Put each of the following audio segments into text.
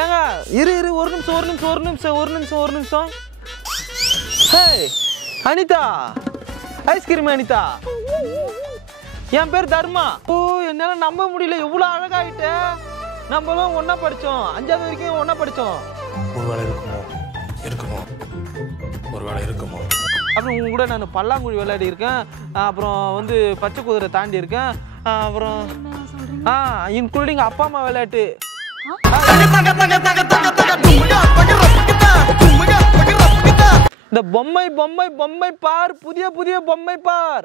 ஏங்க இரு ஒரு நிமிஷம். ஹே அனிதா, ஐஸ்கிரீம் அனிதா. என் பேர் தர்மா. ஓ என்னால நம்ப முடியல, எவ்வளோ அழகாயிட்ட. நம்மளும் ஒன்னா படிச்சோம், 5வது வரைக்கும் ஒன்னா படிச்சோம். ஒருவேளை இருக்குமோ. அப்புறம் உங்க கூட நான் பல்லாங்குழி விளையாடி இருக்கேன். அப்புறம் வந்து பச்சை குதிரை தாண்டி இருக்கேன். அப்புறம் இன்க்ளூடிங் அப்பா அம்மா விளையாட்டு. இந்த பொம்மை பார், புதிய பொம்மை பார்.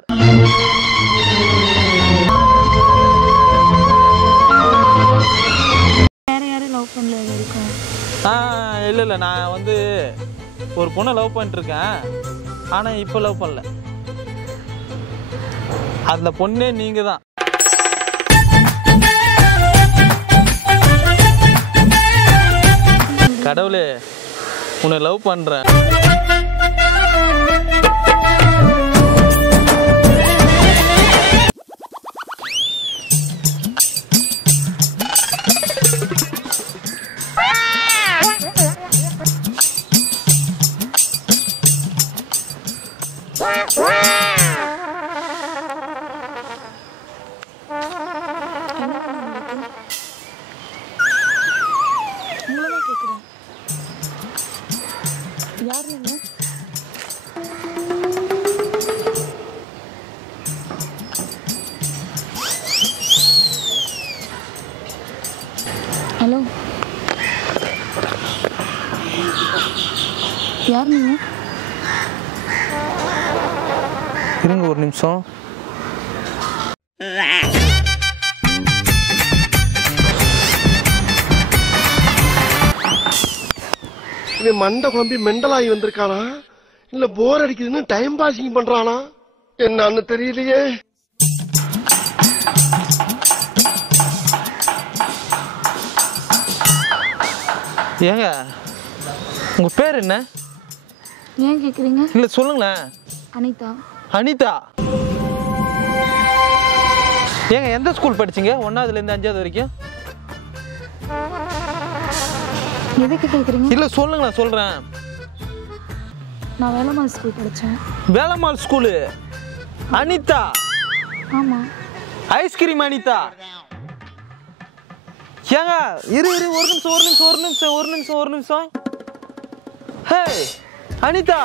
இல்ல நான் வந்து ஒரு பொண்ணை லவ் பண்ணிட்டு இருக்கேன். ஆனா இப்ப லவ் பண்ணல. அந்த பொண்ணே நீங்க தான். கடவுளே, உன்னை லவ் பண்றேன். ஹலோ, யார் நீங்க? இருங்க ஒரு நிமிஷம். இவன் மண்டை குழம்பி மெண்டலாகி வந்திருக்கானா இல்ல போர் அடிக்குதுன்னு டைம் பாசிங் பண்றானா என்னன்னு தெரியலையே. ஏங்க உங்க பேர் என்ன? ஏன் கேக்குறீங்க? இல்ல சொல்லுங்களேன். அனிதா. அனிதா, ஏங்க எந்த ஸ்கூல் படிச்சீங்க? 1வதுல இருந்து 5வது வரைக்கும். எதுக்கு கேக்குறீங்க? இல்ல சொல்லுங்க, நான் சொல்றேன். நான் வேலம்மாள் ஸ்கூல் படிச்சேன். வேலம்மாள் ஸ்கூலு. அனிதா. ஆமா. ஐஸ்கிரீம் அனிதா. ஏங்க இரு ஒரு நிமிஷம். ஹே அனிதா,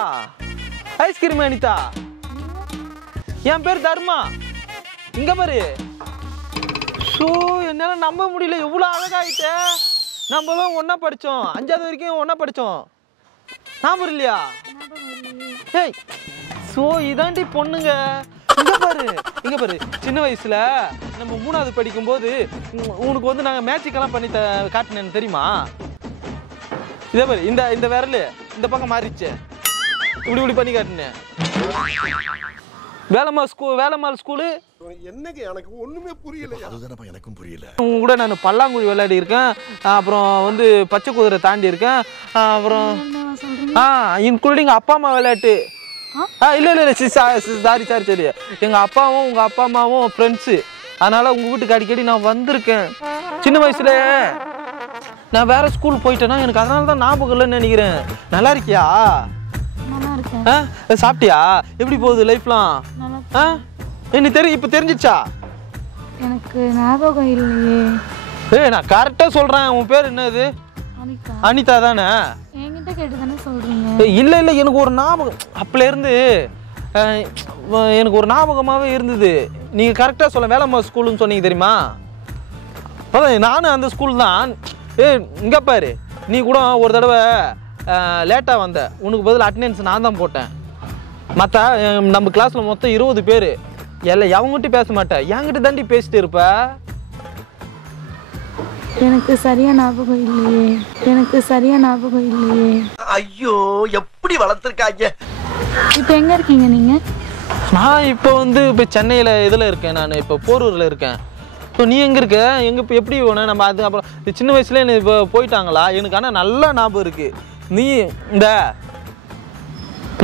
ஐஸ்கிரீம் அனிதா. என் பேர் தர்மா. இங்க பாரு. ஷோ என்னால நம்ப முடியல, எவ்வளோ அழகாயிட்ட. நம்மளும் ஒன்னா படிச்சோம், 5வது வரைக்கும் ஒன்னா படிச்சோம். ஞாபகம் இல்லையா? ஏய் ஸோ இதாண்டி பொண்ணுங்க. இங்க பாரு சின்ன வயசுல நம்ம 3வது படிக்கும்போது உனக்கு வந்து நாங்கள் மேட்சிக்கெல்லாம் பண்ணி காட்டினேன்னு தெரியுமா? இதே பாரு, இந்த விரல் இந்த பக்கம் மாறிச்சு, இப்படி பண்ணி காட்டினேன். வேலம்மாள் ஸ்கூலு. என்னங்க எனக்கு ஒண்ணுமே புரியல. அதுதானப்பா எனக்கும் புரியல. உங்க கூட நான் பல்லாங்குழி விளையாடி இருக்கேன். அப்புறம் வந்து பச்சை குதிரை தாண்டி இருக்கேன். அப்புறம் இன்க்ளூடிங் அப்பா அம்மா விளையாட்டு. இல்ல சாரி. எங்க அப்பாவும் உங்க அப்பா அம்மாவும் ஃப்ரெண்ட்ஸு. அதனால உங்க வீட்டுக்கு அடிக்கடி நான் வந்திருக்கேன். சின்ன வயசுல நான் வேற ஸ்கூல் போயிட்டேன்னா எனக்கு அதனால தான் ஞாபகம் இல்லைன்னு நினைக்கிறேன். நல்லா இருக்கியா? சாப்பிட்டியா? எப்படி போகுது லைஃப்லாம்? எனக்கு தெரியும். இப்ப தெரிஞ்சிச்சா? எனக்கு ஞாபகம் இல்லையே. நான் கரெக்டா சொல்றேன். உன் பேர் என்னது? அனிதா தானே? என்கிட்ட கேட்டு தானே சொல்றீங்க? இல்ல எனக்கு ஒரு ஞாபகம் அப்பல இருந்து எனக்கு ஒரு ஞாபகமாவே இருந்தது. நீங்க கரெக்டா சொல்ல. வேலம்மாள் ஸ்கூல்னு சொன்னீங்க தெரியுமா? அதான் நானும் அந்த ஸ்கூல் தான். இங்க பாரு, நீ கூட ஒரு தடவை லேட்டா வந்த. உனக்கு பதில் அட்டெண்டன்ஸ் நான் தான் போட்டேன். மற்ற நம்ம கிளாஸ்ல மொத்தம் 20 பேர். எல்லாம் எவங்கிட்டையும் பேச மாட்டேன், என்கிட்ட தாண்டி பேசிட்டு இருப்ப. எனக்கு சரியா ஞாபகம் இல்லையே. ஐயோ எப்படி வளர்த்துருக்காங்க. இப்போ எங்க இருக்கீங்க நீங்க? நான் இப்போ வந்து இப்போ சென்னையில் இதில் இருக்கேன். நான் இப்போ போரூரில் இருக்கேன். ஸோ நீ எங்கே இருக்க? எங்கே இப்போ எப்படி போன? நம்ம அது அப்புறம் சின்ன வயசுல எனக்கு இப்போ போயிட்டாங்களா? எனக்கு ஆனால் நல்லா ஞாபகம் இருக்குது. நீ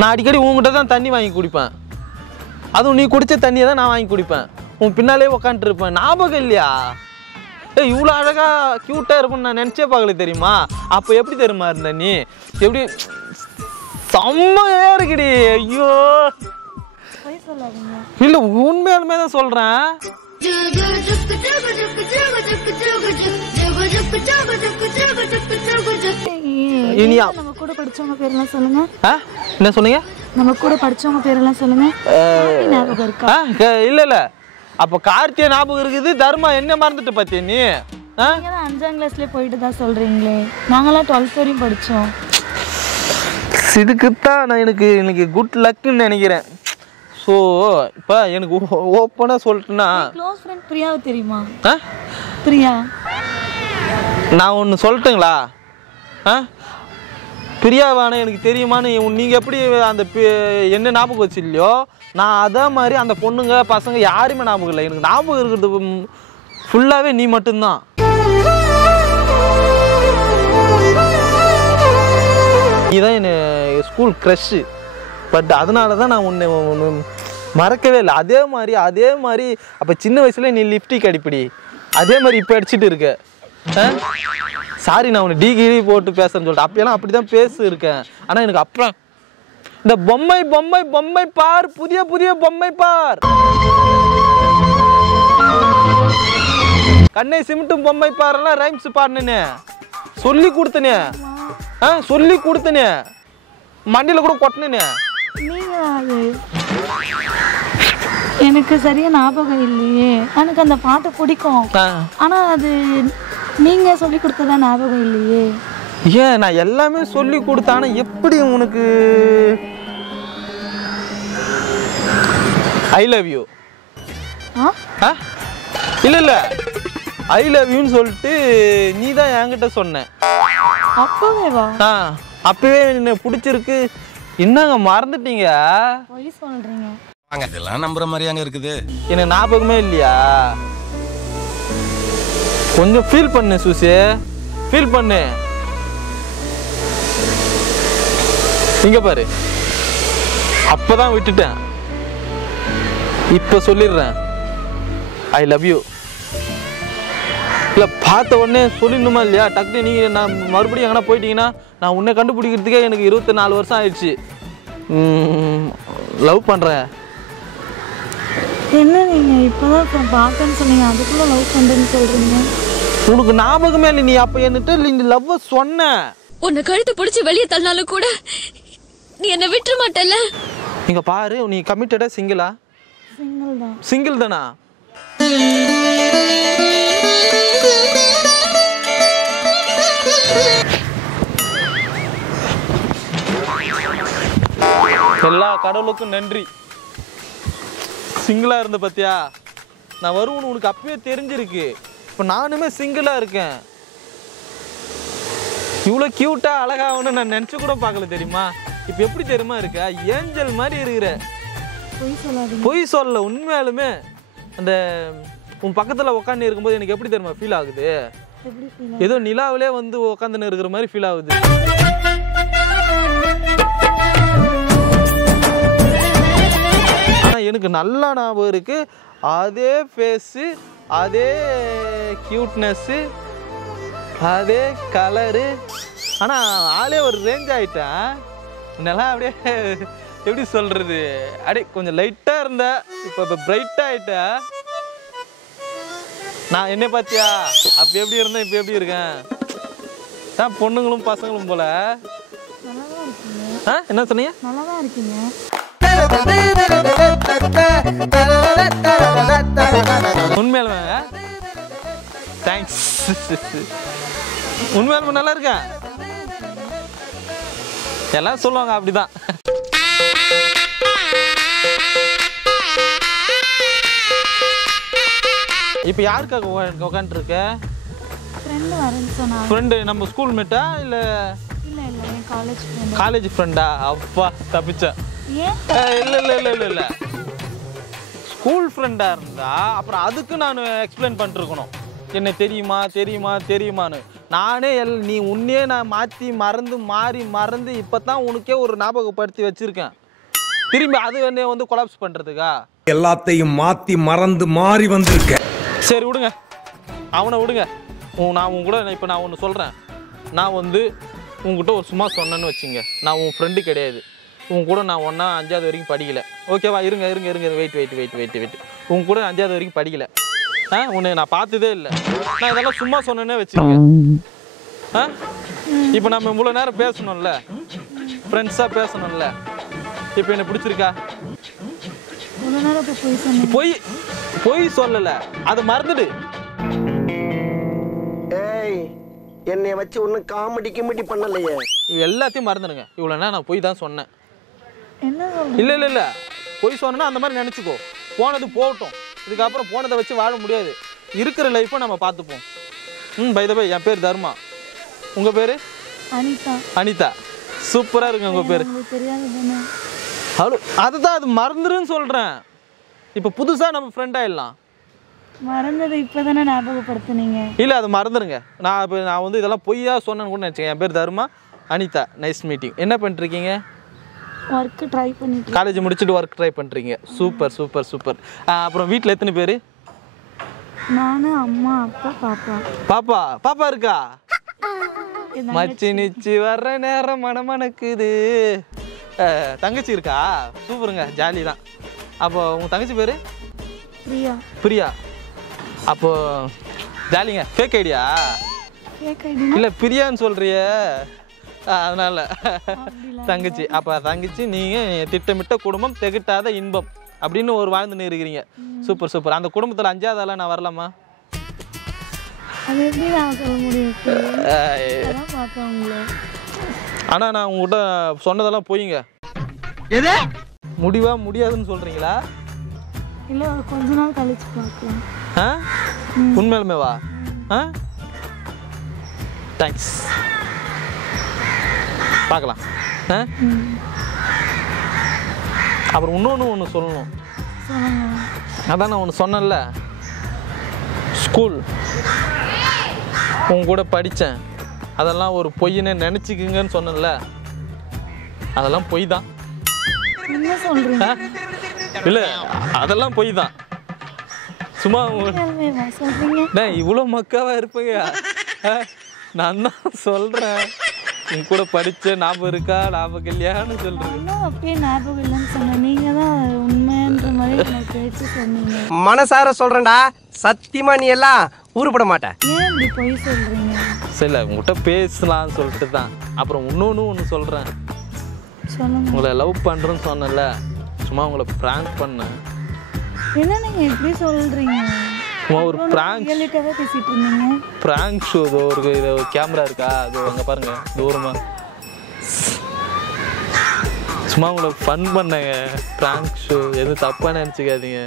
நான் அடிக்கடி உங்ககிட்ட தான் தண்ணி வாங்கி குடிப்பேன். அதுவும் நீ குடித்த தண்ணியை தான் நான் வாங்கி குடிப்பேன். உன் பின்னாலே உக்காந்துட்டு இருப்பேன். ஞாபகம் இல்லையா? இவ்வளோ அழகா க்யூட்டாக இருக்கும்னு நான் நினச்சே பார்க்கல தெரியுமா? அப்போ எப்படி தெரியுமா இருந்த நீ? எப்படி செம்மையா இருக்குடி. ஐயோ இல்லை உண்மையாலுமே தான் சொல்கிறேன். நம்ம கூட படிச்சவங்க பேரெல்லாம் சொல்லுங்க. என்ன சொன்னீங்க? நம்ம கூட படிச்சவங்க பேரெல்லாம் சொல்லுங்க. ஞாபகம் இருக்கா? இல்ல அப்ப கார்த்திகை ஞாபகம் இருக்குது. தர்மா என்ன மறந்துட்டு பாத்தியா நீ? நீங்க தான் 5ஆம் கிளாஸ்லயே போயிட்டு தான் சொல்றீங்களே. நாங்களாம் 12th வரையும் படிச்சோம். இதுக்குத்தான் நான் எனக்கு குட் லக்குன்னு நினைக்கிறேன். ஸோ இப்போ எனக்கு ஓப்பனாக சொல்லிட்டுனா க்ளோஸ் ஃப்ரெண்ட் பிரியாவை தெரியுமா? பிரியா நான் ஒன்று சொல்லட்டுங்களா? பிரியாவான எனக்கு தெரியுமான்னு நீங்கள் எப்படி அந்த என்ன ஞாபகம் வச்சு இல்லையோ நான் அதே மாதிரி அந்த பொண்ணுங்க பசங்க யாருமே ஞாபகம் இல்லை. எனக்கு ஞாபகம் இருக்கிறது ஃபுல்லாகவே நீ மட்டும்தான். நீதான் என் ஸ்கூல் க்ரஷ்ஷு. பட் அதனால தான் நான் ஒன்று மறக்கவே இல்லை. அதே மாதிரி அப்போ சின்ன வயசுல நீ லிப்டிக் அடிப்படி, அதே மாதிரி இப்போ அடிச்சுட்டு இருக்க. சாரி நான் உன்னை டிகிரி போட்டு பேசுறேன்னு சொல்லிட்டு அப்பெல்லாம் அப்படி தான் இருக்கேன். ஆனால் எனக்கு அப்புறம் இந்த பொம்மை பார், புதிய பொம்மை பார், கண்ணை சிமிட்டும் பொம்மை பாரெல்லாம் ரைம்ஸ் பாடுனே சொல்லி கொடுத்தனே மண்டியில் கூட கொட்டினே. எனக்கு சரியா ஞாபகம் இல்லையே. எனக்கு அந்த பாட்டு பிடிக்கும். ஆனா அது நீங்க சொல்லி கொடுத்ததா ஞாபகம் இல்லையே. ஏன் நான் எல்லாமே சொல்லி கொடுத்தானா எப்படி உனக்கு? ஐ லவ் யூ இல்ல ஐ லவ் யூன்னு சொல்லிட்டு நீ தான் என்கிட்ட சொன்ன. அப்பவேவா? அப்பவே என்ன பிடிச்சிருக்கு. என்னங்க மறந்துட்டீங்க? பொய் சொல்றீங்க. இதெல்லாம் நம்புற மாதிரியாங்க இருக்குது. எனக்கு ஞாபகமே இல்லையா? கொஞ்சம் ஃபீல் பண்ணு சூசி, ஃபீல் பண்ணு. இங்க பாரு, அப்பதான் விட்டுட்டேன், இப்ப சொல்லிடுறேன் ஐ லவ் யூ. இல்ல பார்த்த உடனே சொல்லிடணுமா இல்லையா? டக்குனு நீங்க நான் மறுபடியும் எங்கன்னா போயிட்டீங்கன்னா நான் உன்னை கண்டுபிடிக்கிறதுக்கே எனக்கு 24 வருஷம் ஆயிடுச்சு. லவ் பண்றேன். என்ன நீங்க இப்பதான் பார்த்தேன்னு சொன்னீங்க, அதுக்குள்ள லவ் பண்றேன்னு சொல்றீங்க? உனக்கு ஞாபகமே இல்லை? நீ அப்ப என்கிட்ட இந்த லவ் சொன்ன. உன்னை கழுத்து பிடிச்சி வெளியே தள்ளினாலும் கூட நீ என்ன விட்டுற மாட்டல. இங்க பாரு, நீ கமிட்டடா சிங்கிளா? சிங்கிள் தான். சிங்கிள் தானா? எல்லா கடவுளுக்கும் நன்றி. சிங்கிளா இருந்த பத்தியா? நான் வருவேன்னு உனக்கு அப்பவே தெரிஞ்சிருக்கு. இப்போ நானுமே சிங்கிளா இருக்கேன். இவ்வளோ கியூட்டா அழகாகணும்னு நான் நினச்சி கூட பார்க்கல தெரியுமா? இப்போ எப்படி தெரியுமா இருக்க? ஏஞ்சல் மாதிரி இருக்கிற. பொய் சொல்ல, உண்மையாலுமே அந்த உன் பக்கத்தில் உட்காந்து இருக்கும்போது எனக்கு எப்படி தெரியுமா ஃபீல் ஆகுது? ஏதோ நிலாவிலே வந்து உட்காந்துன்னு இருக்கிற மாதிரி ஃபீல் ஆகுது. ஆனால் எனக்கு நல்லா ஞாபகம் இருக்கு. அதே ஃபேஸு, அதே கியூட்னஸ்ஸு, அதே கலரு. ஆனால் ஆளே ஒரு ரேஞ்ச் ஆகிட்டேன். நல்லா அப்படியே எப்படி சொல்கிறது, அப்படியே கொஞ்சம் லைட்டாக இருந்தேன், இப்போ பிரைட்டாக ஆகிட்டேன். நான் என்ன பார்த்தியா? அப்போ எப்படி இருந்தேன், இப்போ எப்படி இருக்கேன்? தான் பொண்ணுங்களும் பசங்களும் போல. என்ன சொன்னீங்க? நல்லாதான் இருக்கீங்க. உண்மையாலுமே தேங்க்ஸ். உண்மையாலுமே நல்லா இருக்கேன். எல்லாம் சொல்லுவாங்க அப்படிதான். இப்போ யாருக்காக உட்காந்துருக்க? ஃப்ரெண்டு நம்ம ஸ்கூல் மேட்டா இல்லை? காலேஜ் ஃப்ரெண்டா? அப்பா தப்பிச்சா. இல்லை ஸ்கூல் ஃப்ரெண்டாக இருந்தா அப்புறம் அதுக்கு நான் எக்ஸ்பிளைன் பண்ணிருக்கணும். என்ன தெரியுமான்னு. நானே நீ உன்னையே நான் மறந்து இப்போ தான் உனக்கே ஒரு ஞாபகப்படுத்தி வச்சிருக்கேன். திரும்பி அது என்னை வந்து கொலாப்ஸ் பண்ணுறதுக்கா? எல்லாத்தையும் மாற்றி மறந்து மாறி வந்திருக்கேன். சரி விடுங்க. அவனை விடுங்க. நான் உன் கூட இப்போ நான் ஒன்று சொல்கிறேன். நான் வந்து உங்ககிட்ட ஒரு சும்மா சொன்னேன்னு வச்சுங்க, நான் உன் ஃப்ரெண்டு கிடையாது. உன் கூட நான் 5வது வரைக்கும் படிக்கலை. ஓகேவா? இருங்க வெயிட். உன் கூட 5வது வரைக்கும் படிக்கலை. உன்னை நான் பார்த்ததே இல்லை. நான் இதெல்லாம் சும்மா சொன்னேன்னே வச்சுங்க. இப்போ நம்ம இவ்வளோ நேரம் பேசணும்ல, ஃப்ரெண்ட்ஸாக பேசணும்ல. இப்போ என்ன பிடிச்சிருக்கா? பொய் சொல்லலை, அதை மறந்துடு. என்னைய வச்சு ஒன்றும் காமெடி பண்ணலையே. இது எல்லாத்தையும் மறந்துடுங்க. இவ்வளோ நேரம் நான் பொய் தான் சொன்னேன். இல்லை பொய் சொன்னா அந்த மாதிரி நினச்சிக்கோ. போனது போகட்டும். இதுக்கப்புறம் போனதை வச்சு வாழ முடியாது. இருக்கிற லைஃப்பை நம்ம பார்த்துப்போம். பை த பை, என் பேர் தர்மா. உங்கள் பேர்? அனிதா. சூப்பராக இருக்குங்க உங்கள் பேர். அவ்வளோ அதுதான், அது மறந்துருன்னு சொல்கிறேன். இப்போ புதுசாக நம்ம ஃப்ரெண்ட் ஆகிடலாம். மறந்தது இப்போதானே ஞாபகப்படுத்துனீங்க. இல்லை, அது மறந்துடுங்க. நான் வந்து இதெல்லாம் பொய்யா சொன்னேன்னு கூட நினச்சேன். என் பேர் தர்மா, அனிதா. Nice meeting. என்ன பண்ணிருக்கீங்க? ஒர்க்கு ட்ரை பண்ணிட்டு. காலேஜ் முடிச்சுட்டு ஒர்க் ட்ரை பண்ணுறீங்க. சூப்பர். அப்புறம் வீட்டில் எத்தனை பேர்? நானு, அம்மா, அப்பா, பாப்பா இருக்கா? மச்சி நிச்சி வர்ற நேரம் மனமணக்குது. தங்கச்சி இருக்கா? சூப்பருங்க, ஜாலி தான். அப்போ உங்கள் தங்கச்சி பேர்? பிரியா. அப்போ ஜாலிங்க. Fake idea? இல்லை, பிரியான்னு சொல்கிறிய, அதனால் தங்கச்சி. அப்போ தங்கச்சி, நீங்கள் திட்டமிட்ட குடும்பம் திகட்டாத இன்பம் அப்படின்னு ஒரு வாழ்ந்துன்னு இருக்கிறீங்க. சூப்பர். அந்த குடும்பத்தில் 5வது ஆளாக நான் வரலாமா? ஆனால் நான் உங்கள்கிட்ட சொன்னதெல்லாம் போயிங்க. முடியாதுன்னு சொல்கிறீங்களா? இல்லை, கொஞ்ச நாள் கழிச்சு பார்க்கலாம். உண்மையிலுமே வா. தேங்க்ஸ். பார்க்கலாம். அப்புறம் ஒன்று சொல்லணும். அதான் நான் ஒன்று சொன்னேன்ல, ஸ்கூல் உங்க கூட படித்தேன், அதெல்லாம் ஒரு பொய்ன்னு நினச்சிக்குங்கன்னு சொன்னேன்ல, அதெல்லாம் பொய் தான். இல்லை, அதெல்லாம் பொய் தான். சும்மா இவ்வளோ மக்காவா இருப்பீங்க. நான் தான் சொல்கிறேன், உங்க கூட படிச்ச ஞாபகம் இருக்கா, ஞாபகம் இல்லையான்னு சொல்றேன். அப்படியே ஞாபகம் இல்லைன்னு சொன்னேன். நீங்க தான் உண்மைன்ற மாதிரி எனக்கு பேசி சொன்னீங்க. மனசார சொல்றேன்டா, சத்தியமா நீ எல்லாம் ஊருப்பட மாட்டேன். ஏன் இப்படி பொய் சொல்றீங்க? சரி, உங்கள்கிட்ட பேசலாம்னு சொல்லிட்டு தான். அப்புறம் ஒன்று சொல்கிறேன். சொல்லுங்க. உங்களை லவ் பண்ணுறேன்னு சொன்னேன்ல, சும்மா உங்களை ப்ராங்க் பண்ணேன். என்ன நீங்க எப்படி சொல்றீங்க? ஒரு ப்ராங்க் பேசிட்டு இருந்தீங்க. ப்ராங்க் ஷோ ஒரு கேமரா இருக்கா, அது அங்கே பாருங்க தூரமா. சும்மா உங்களை ஃபன் பண்ணேங்க. ப்ராங்க் ஷோ எதுவும் தப்பாக நினச்சிக்காதீங்க.